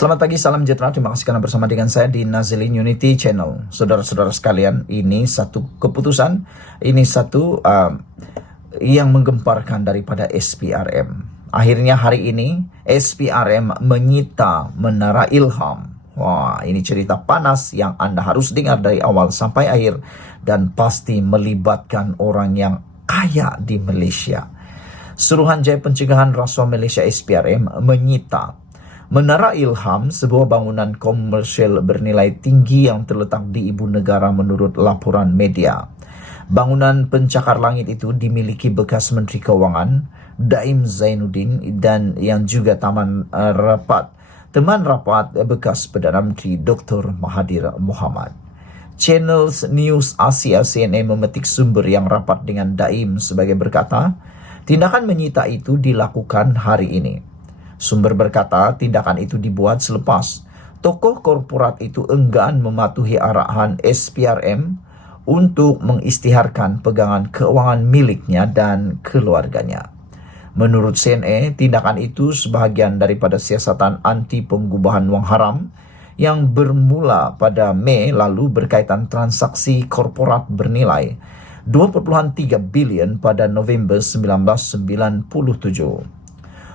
Selamat pagi, salam sejahtera. Terima kasih karena bersama dengan saya di Nazilin Unity Channel. Saudara-saudara sekalian, ini satu keputusan, ini satu yang menggemparkan daripada SPRM. Akhirnya hari ini SPRM menyita Menara Ilham. Wah, ini cerita panas yang Anda harus dengar dari awal sampai akhir dan pasti melibatkan orang yang kaya di Malaysia. Suruhanjaya Pencegahan Rasuah Malaysia SPRM menyita Menara Ilham, sebuah bangunan komersial bernilai tinggi yang terletak di ibu negara menurut laporan media. Bangunan pencakar langit itu dimiliki bekas Menteri Keuangan Daim Zainuddin dan yang juga teman rapat bekas Perdana Menteri Dr. Mahathir Mohamad. Channel News Asia CNN memetik sumber yang rapat dengan Daim sebagai berkata, tindakan menyita itu dilakukan hari ini. Sumber berkata, tindakan itu dibuat selepas tokoh korporat itu enggan mematuhi arahan SPRM untuk mengisytiharkan pegangan keuangan miliknya dan keluarganya. Menurut CNN, tindakan itu sebahagian daripada siasatan anti pengubahan wang haram yang bermula pada Mei lalu berkaitan transaksi korporat bernilai 2.3 bilion pada November 1997.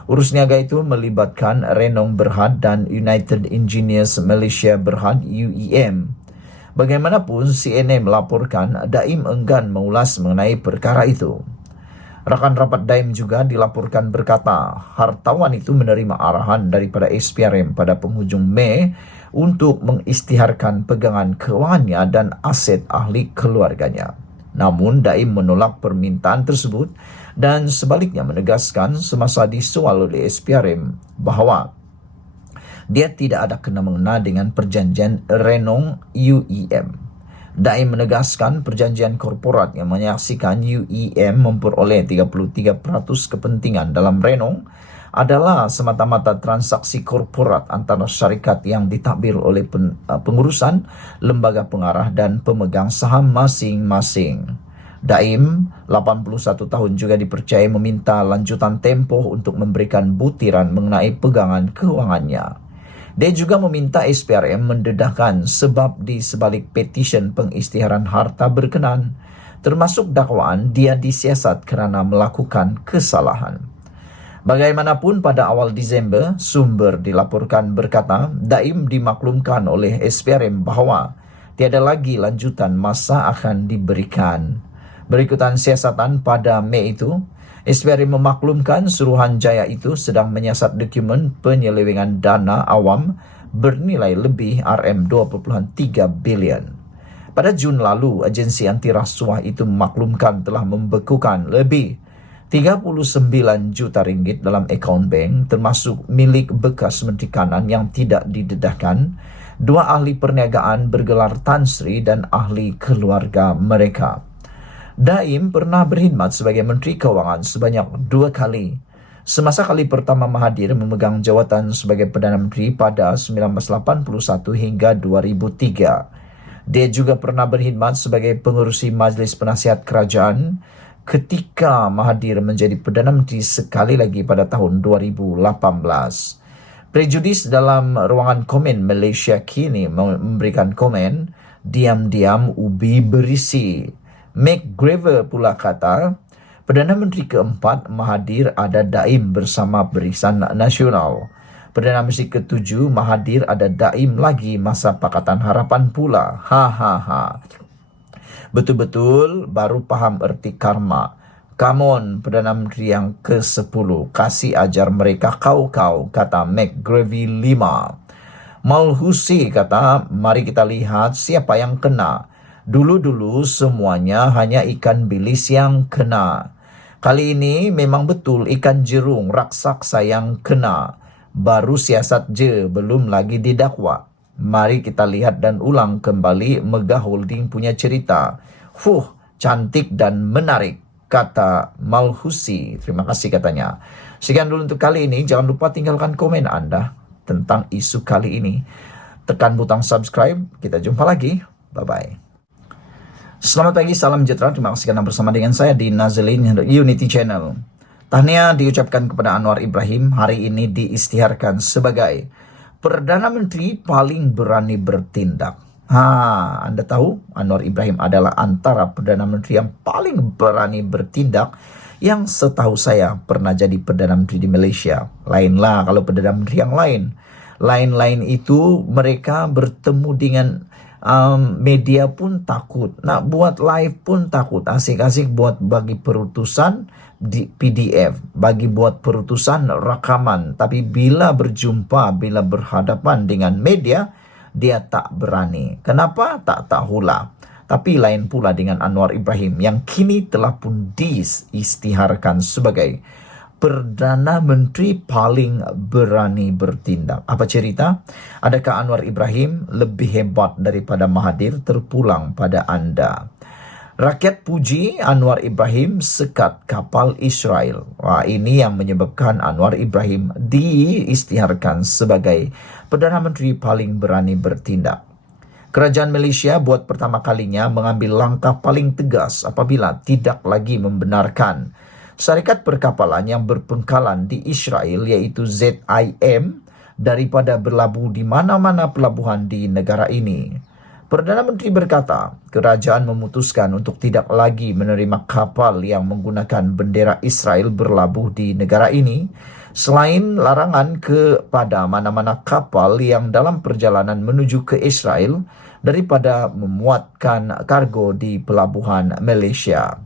Urus niaga itu melibatkan Renong Berhad dan United Engineers Malaysia Berhad UEM. Bagaimanapun, CNN melaporkan Daim enggan mengulas mengenai perkara itu. Rakan rapat Daim juga dilaporkan berkata, hartawan itu menerima arahan daripada SPRM pada penghujung Mei untuk mengisytiharkan pegangan keuangannya dan aset ahli keluarganya. Namun, Daim menolak permintaan tersebut dan sebaliknya menegaskan semasa disoal oleh SPRM bahawa dia tidak ada kena-mengena dengan perjanjian Renong UEM. Daim menegaskan perjanjian korporat yang menyaksikan UEM memperoleh 33% kepentingan dalam Renong adalah semata-mata transaksi korporat antara syarikat yang ditadbir oleh pengurusan, lembaga pengarah dan pemegang saham masing-masing. Daim, 81 tahun, juga dipercayai meminta lanjutan tempoh untuk memberikan butiran mengenai pegangan keuangannya. Dia juga meminta SPRM mendedahkan sebab di sebalik petisyen pengisytiharan harta berkenan, termasuk dakwaan dia disiasat kerana melakukan kesalahan. Bagaimanapun, pada awal Disember, sumber dilaporkan berkata Daim dimaklumkan oleh SPRM bahawa tiada lagi lanjutan masa akan diberikan. Berikutan siasatan pada Mei itu, SPRM memaklumkan Suruhanjaya itu sedang menyiasat dokumen penyelewengan dana awam bernilai lebih RM2.3 bilion. Pada Jun lalu, agensi anti rasuah itu memaklumkan telah membekukan lebih 39 juta ringgit dalam akaun bank termasuk milik bekas Menteri Kanan yang tidak didedahkan, dua ahli perniagaan bergelar Tan Sri dan ahli keluarga mereka. Daim pernah berkhidmat sebagai Menteri Keuangan sebanyak 2 kali. Semasa kali pertama Mahathir memegang jawatan sebagai Perdana Menteri pada 1981 hingga 2003. Dia juga pernah berkhidmat sebagai pengerusi Majlis Penasihat Kerajaan ketika Mahathir menjadi Perdana Menteri sekali lagi pada tahun 2018. Prejudis dalam ruangan komen Malaysia kini memberikan komen, diam-diam ubi berisi. McGregor pula kata, Perdana Menteri keempat Mahathir ada Daim bersama Barisan Nasional. Perdana Menteri ketujuh Mahathir ada Daim lagi masa Pakatan Harapan pula. Betul-betul baru faham erti karma. Come on, Perdana Menteri yang ke-10, kasih ajar mereka kau-kau, kata McGregor 5. Malhusi kata, mari kita lihat siapa yang kena. Dulu-dulu semuanya hanya ikan bilis yang kena. Kali ini memang betul ikan jerung raksasa yang kena. Baru siasat je, belum lagi didakwa. Mari kita lihat dan ulang kembali Mega Holding punya cerita. Cantik dan menarik, kata Malhusi. Terima kasih katanya. Sekian dulu untuk kali ini. Jangan lupa tinggalkan komen Anda tentang isu kali ini. Tekan butang subscribe. Kita jumpa lagi. Bye-bye. Selamat pagi, salam sejahtera. Terima kasih karena bersama dengan saya di Nazilin Unity Channel. Tahniah diucapkan kepada Anwar Ibrahim, hari ini diisytiharkan sebagai Perdana Menteri paling berani bertindak. Anda tahu Anwar Ibrahim adalah antara Perdana Menteri yang paling berani bertindak yang setahu saya pernah jadi Perdana Menteri di Malaysia. Lainlah kalau Perdana Menteri yang lain. Lain-lain itu mereka bertemu dengan media pun takut. Nak buat live pun takut. Asik-asik buat bagi perutusan di PDF, bagi buat perutusan rakaman. Tapi bila berjumpa, bila berhadapan dengan media, dia tak berani. Kenapa? Tak tahulah. Tapi lain pula dengan Anwar Ibrahim yang kini telah pun diisytiharkan sebagai Perdana Menteri paling berani bertindak. Apa cerita? Adakah Anwar Ibrahim lebih hebat daripada Mahathir? Terpulang pada anda. Rakyat puji Anwar Ibrahim sekat kapal Israel. Ini yang menyebabkan Anwar Ibrahim diisytiharkan sebagai Perdana Menteri paling berani bertindak. Kerajaan Malaysia buat pertama kalinya mengambil langkah paling tegas apabila tidak lagi membenarkan syarikat perkapalan yang berpangkalan di Israel iaitu ZIM daripada berlabuh di mana-mana pelabuhan di negara ini. Perdana Menteri berkata, kerajaan memutuskan untuk tidak lagi menerima kapal yang menggunakan bendera Israel berlabuh di negara ini, selain larangan kepada mana-mana kapal yang dalam perjalanan menuju ke Israel daripada memuatkan kargo di pelabuhan Malaysia.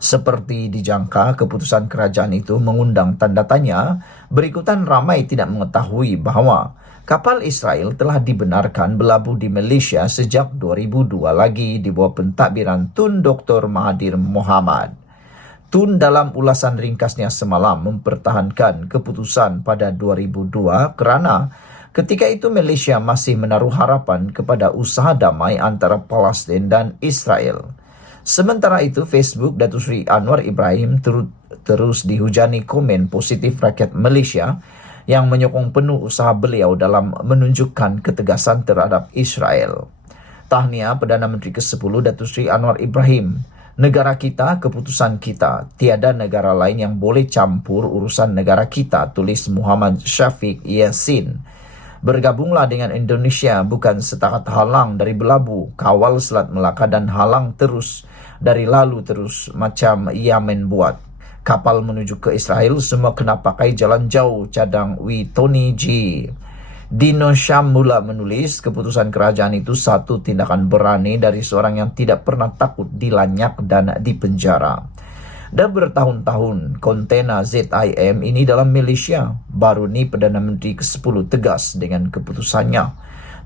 Seperti dijangka, keputusan kerajaan itu mengundang tanda tanya. Berikutan ramai tidak mengetahui bahawa kapal Israel telah dibenarkan berlabuh di Malaysia sejak 2002 lagi di bawah pentadbiran Tun Dr. Mahathir Mohamad. Tun dalam ulasan ringkasnya semalam mempertahankan keputusan pada 2002 kerana ketika itu Malaysia masih menaruh harapan kepada usaha damai antara Palestin dan Israel. Sementara itu, Facebook Datuk Seri Anwar Ibrahim terus dihujani komen positif rakyat Malaysia yang menyokong penuh usaha beliau dalam menunjukkan ketegasan terhadap Israel. Tahniah Perdana Menteri ke-10 Datuk Seri Anwar Ibrahim. Negara kita, keputusan kita. Tiada negara lain yang boleh campur urusan negara kita, tulis Muhammad Syafiq Yassin. Bergabunglah dengan Indonesia bukan setakat halang dari berlabuh, kawal Selat Melaka dan halang terus dari lalu terus macam Yemen buat. Kapal menuju ke Israel semua kena pakai jalan jauh, cadang Tony G. Dino Syam mula menulis, keputusan kerajaan itu satu tindakan berani dari seorang yang tidak pernah takut dilanyak dan dipenjara. Dan bertahun-tahun kontena ZIM ini dalam Malaysia. Baru ni Perdana Menteri ke-10 tegas dengan keputusannya.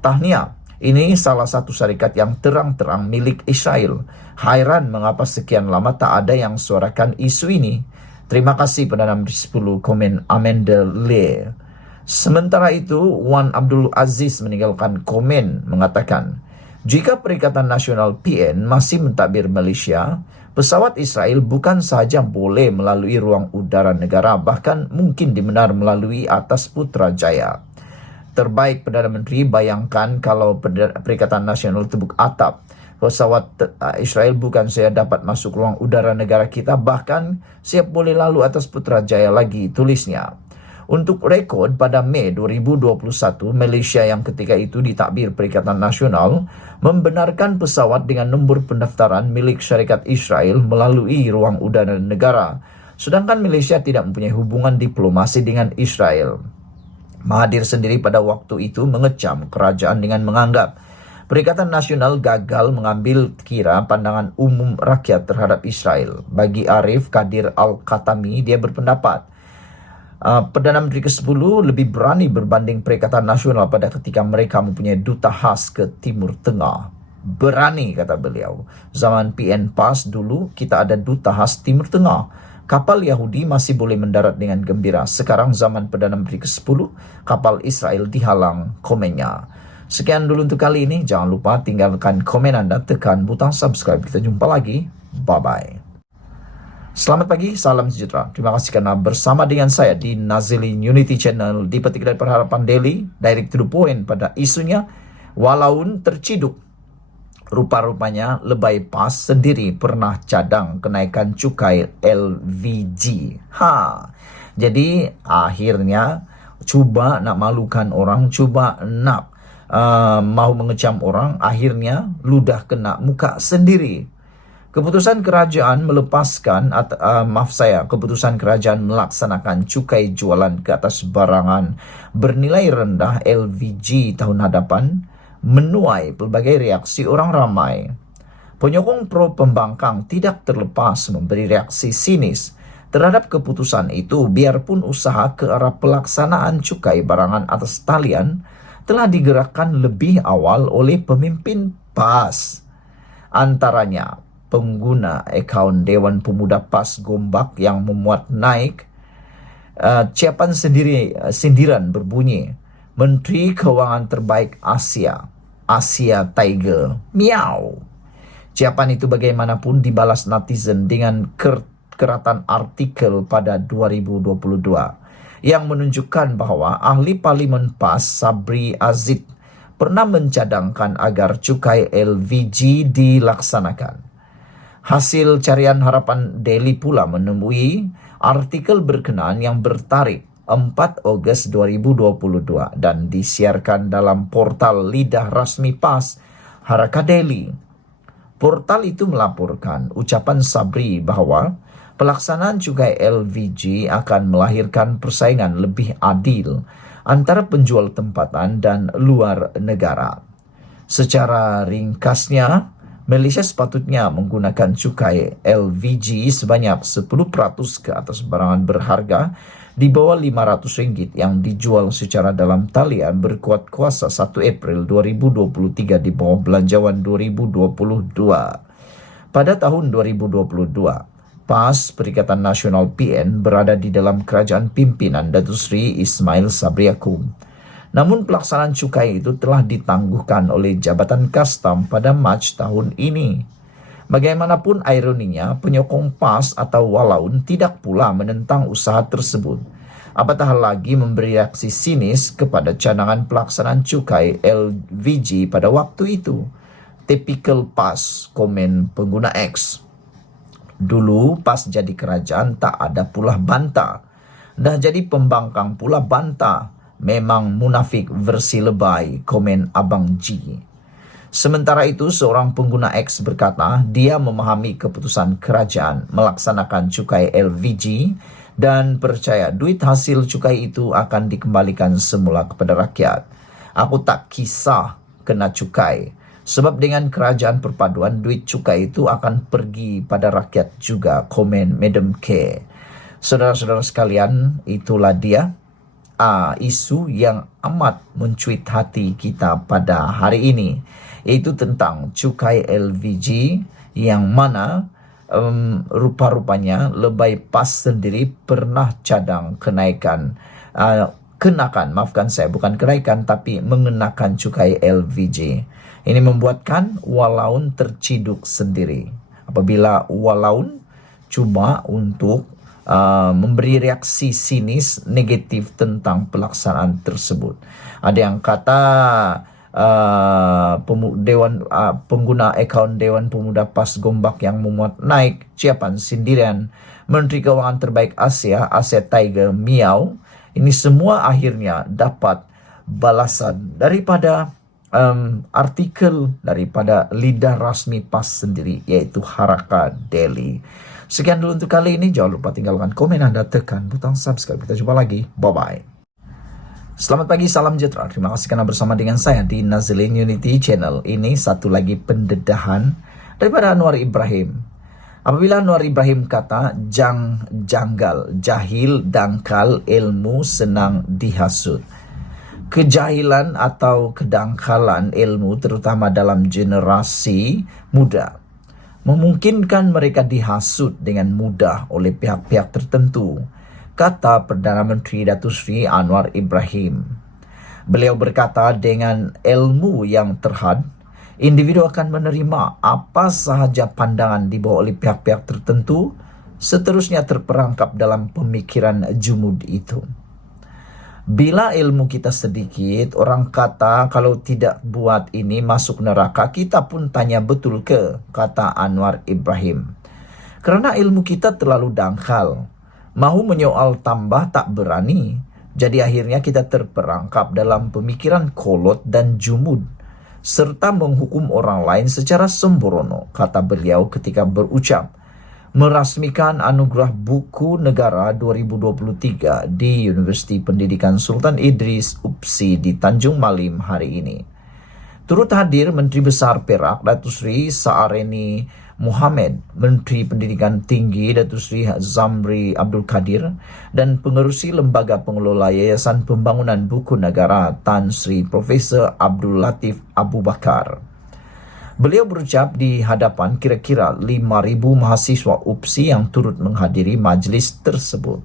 Tahniah, ini salah satu syarikat yang terang-terang milik Israel. Hairan mengapa sekian lama tak ada yang suarakan isu ini. Terima kasih Perdana Menteri 10, komen Amanda Leigh. Sementara itu, Wan Abdul Aziz meninggalkan komen mengatakan, jika Perikatan Nasional PN masih mentadbir Malaysia, pesawat Israel bukan sahaja boleh melalui ruang udara negara, bahkan mungkin dibenar melalui atas Putrajaya. Terbaik Perdana Menteri, bayangkan kalau Perikatan Nasional tebuk atap, pesawat Israel bukan saya dapat masuk ruang udara negara kita, bahkan siap boleh lalu atas Putrajaya lagi, tulisnya. Untuk rekod, pada Mei 2021, Malaysia yang ketika itu ditadbir Perikatan Nasional membenarkan pesawat dengan nombor pendaftaran milik syarikat Israel melalui ruang udara negara. Sedangkan Malaysia tidak mempunyai hubungan diplomasi dengan Israel. Mahathir sendiri pada waktu itu mengecam kerajaan dengan menganggap Perikatan Nasional gagal mengambil kira pandangan umum rakyat terhadap Israel. Bagi Arif Kadir Al-Khatami, dia berpendapat Perdana Menteri ke-10 lebih berani berbanding Perikatan Nasional pada ketika mereka mempunyai duta khas ke Timur Tengah. Berani, kata beliau. Zaman PN PAS dulu, kita ada duta khas Timur Tengah. Kapal Yahudi masih boleh mendarat dengan gembira. Sekarang zaman Perdana Menteri ke-10, kapal Israel dihalang, komennya. Sekian dulu untuk kali ini. Jangan lupa tinggalkan komen anda, tekan butang subscribe. Kita jumpa lagi. Bye-bye. Selamat pagi, salam sejahtera. Terima kasih kerana bersama dengan saya di Nazilin Unity Channel di Petik dan Perharapan Daily, direct to the point pada isunya. Walaupun terciduk, rupa-rupanya Lebay PAS sendiri pernah cadang kenaikan cukai LVG. Jadi akhirnya cuba nak malukan orang, cuba nak mahu mengecam orang, akhirnya ludah kena muka sendiri. Keputusan kerajaan keputusan kerajaan melaksanakan cukai jualan ke atas barangan bernilai rendah LVG tahun hadapan menuai pelbagai reaksi orang ramai. Penyokong pro pembangkang tidak terlepas memberi reaksi sinis terhadap keputusan itu, biarpun usaha ke arah pelaksanaan cukai barangan atas talian telah digerakkan lebih awal oleh pemimpin PAS. Antaranya, pengguna akaun Dewan Pemuda PAS Gombak yang memuat naik ciapan sindiran berbunyi, Menteri Keuangan terbaik Asia Tiger, miau. Ciapan itu bagaimanapun dibalas netizen dengan keratan artikel pada 2022 yang menunjukkan bahwa ahli parlimen PAS Sabri Azid pernah mencadangkan agar cukai LVG dilaksanakan. Hasil carian Harapan Daily pula menemui artikel berkenaan yang bertarikh 4 Ogos 2022 dan disiarkan dalam portal lidah rasmi PAS, Haraka Daily. Portal itu melaporkan ucapan Sabri bahwa pelaksanaan cukai LVG akan melahirkan persaingan lebih adil antara penjual tempatan dan luar negara. Secara ringkasnya, Malaysia sepatutnya menggunakan cukai LVG sebanyak 10% ke atas barangan berharga di bawah RM500 yang dijual secara dalam talian berkuat kuasa 1 April 2023 di bawah belanjawan 2022. Pada tahun 2022, PAS Perikatan Nasional PN berada di dalam kerajaan pimpinan Datuk Seri Ismail Sabri Yaakob. Namun pelaksanaan cukai itu telah ditangguhkan oleh Jabatan Kastam pada Mac tahun ini. Bagaimanapun ironinya, penyokong PAS atau Walaun tidak pula menentang usaha tersebut. Apatah lagi memberi reaksi sinis kepada cadangan pelaksanaan cukai LVG pada waktu itu. Typical PAS, komen pengguna X. Dulu PAS jadi kerajaan tak ada pula bantah. Dah jadi pembangkang pula bantah. Memang munafik versi lebay, komen Abang G. Sementara itu, seorang pengguna X berkata dia memahami keputusan kerajaan melaksanakan cukai LVG dan percaya duit hasil cukai itu akan dikembalikan semula kepada rakyat. Aku tak kisah kena cukai, sebab dengan kerajaan perpaduan duit cukai itu akan pergi pada rakyat juga, komen Madam K. Saudara-saudara sekalian, itulah dia isu yang amat mencuit hati kita pada hari ini, iaitu tentang cukai LVG yang mana rupa-rupanya lebay PAS sendiri pernah cadang kenaikan tapi mengenakan cukai LVG. Ini membuatkan Walaun terciduk sendiri apabila Walaun cuba untuk memberi reaksi sinis negatif tentang pelaksanaan tersebut. Ada yang kata pengguna akaun Dewan Pemuda PAS Gombak yang memuat naik ciapan sindiran Menteri Keuangan terbaik Asia Tiger, miau. Ini semua akhirnya dapat balasan daripada artikel daripada lidah rasmi PAS sendiri, yaitu Haraka Daily. Sekian dulu untuk kali ini. Jangan lupa tinggalkan komen Anda, tekan butang subscribe. Kita jumpa lagi. Bye-bye. Selamat pagi, salam sejahtera. Terima kasih karena bersama dengan saya di Nazilin Unity Channel. Ini satu lagi pendedahan daripada Anwar Ibrahim. Apabila Anwar Ibrahim kata, janggal, jahil, dangkal, ilmu senang dihasut. Kejahilan atau kedangkalan ilmu terutama dalam generasi muda memungkinkan mereka dihasut dengan mudah oleh pihak-pihak tertentu, kata Perdana Menteri Datuk Seri Anwar Ibrahim. Beliau berkata dengan ilmu yang terhad, individu akan menerima apa sahaja pandangan dibawa oleh pihak-pihak tertentu, seterusnya terperangkap dalam pemikiran jumud itu. Bila ilmu kita sedikit, orang kata kalau tidak buat ini masuk neraka, kita pun tanya betul ke, kata Anwar Ibrahim. Kerana ilmu kita terlalu dangkal, mahu menyoal tambah tak berani, Jadi akhirnya kita terperangkap dalam pemikiran kolot dan jumud, serta menghukum orang lain secara sembrono, kata beliau ketika berucap merasmikan anugerah buku negara 2023 di Universiti Pendidikan Sultan Idris UPSI di Tanjung Malim hari ini. Turut hadir Menteri Besar Perak Datuk Seri Saareni Mohammed, Menteri Pendidikan Tinggi Datuk Seri Zamri Abdul Kadir, dan Pengerusi Lembaga Pengelola Yayasan Pembangunan Buku Negara Tan Sri Profesor Abdul Latif Abu Bakar. Beliau berucap di hadapan kira-kira 5,000 mahasiswa UPSI yang turut menghadiri majlis tersebut.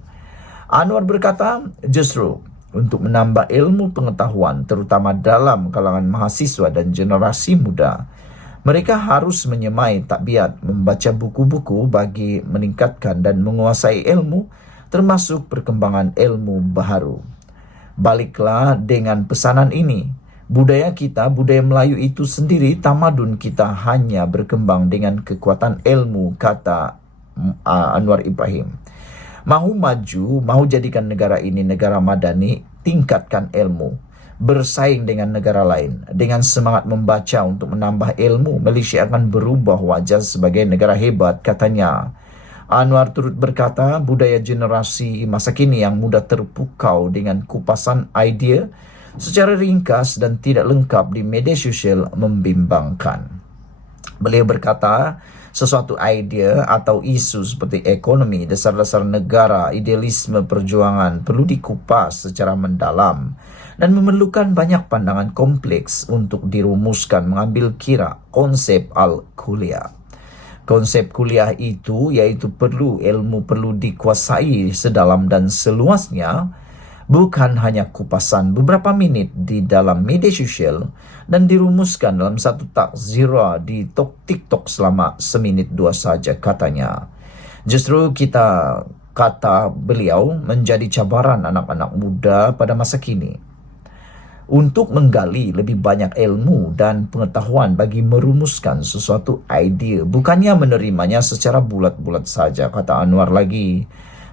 Anwar berkata, justru untuk menambah ilmu pengetahuan terutama dalam kalangan mahasiswa dan generasi muda, mereka harus menyemai takbiat membaca buku-buku bagi meningkatkan dan menguasai ilmu, termasuk perkembangan ilmu baharu. Baliklah dengan pesanan ini. Budaya kita, budaya Melayu itu sendiri, tamadun kita hanya berkembang dengan kekuatan ilmu, kata Anwar Ibrahim. Mahu maju, mahu jadikan negara ini negara madani, tingkatkan ilmu. Bersaing dengan negara lain. Dengan semangat membaca untuk menambah ilmu, Malaysia akan berubah wajah sebagai negara hebat, katanya. Anwar turut berkata, budaya generasi masa kini yang mudah terpukau dengan kupasan idea secara ringkas dan tidak lengkap di media sosial membimbangkan. Beliau berkata, sesuatu idea atau isu seperti ekonomi, dasar-dasar negara, idealisme perjuangan perlu dikupas secara mendalam dan memerlukan banyak pandangan kompleks untuk dirumuskan mengambil kira konsep al-kuliah. Konsep kuliah itu yaitu ilmu perlu dikuasai sedalam dan seluasnya, bukan hanya kupasan beberapa menit di dalam media sosial dan dirumuskan dalam satu takzirah di TikTok selama seminit dua saja, katanya. Justru kata beliau, menjadi cabaran anak-anak muda pada masa kini untuk menggali lebih banyak ilmu dan pengetahuan bagi merumuskan sesuatu idea, bukannya menerimanya secara bulat-bulat saja, kata Anwar lagi.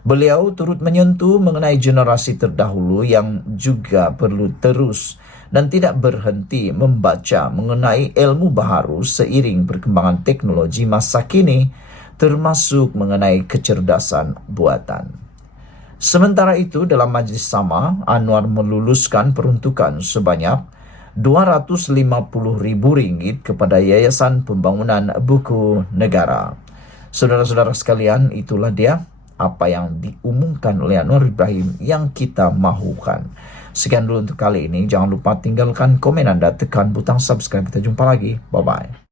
Beliau turut menyentuh mengenai generasi terdahulu yang juga perlu terus dan tidak berhenti membaca mengenai ilmu baharu seiring perkembangan teknologi masa kini, termasuk mengenai kecerdasan buatan. Sementara itu, dalam majlis sama, Anwar meluluskan peruntukan sebanyak RM250,000 kepada Yayasan Pembangunan Buku Negara. Saudara-saudara sekalian, itulah dia apa yang diumumkan oleh Anwar Ibrahim yang kita mahukan. Sekian dulu untuk kali ini. Jangan lupa tinggalkan komen Anda, tekan butang subscribe. Kita jumpa lagi. Bye-bye.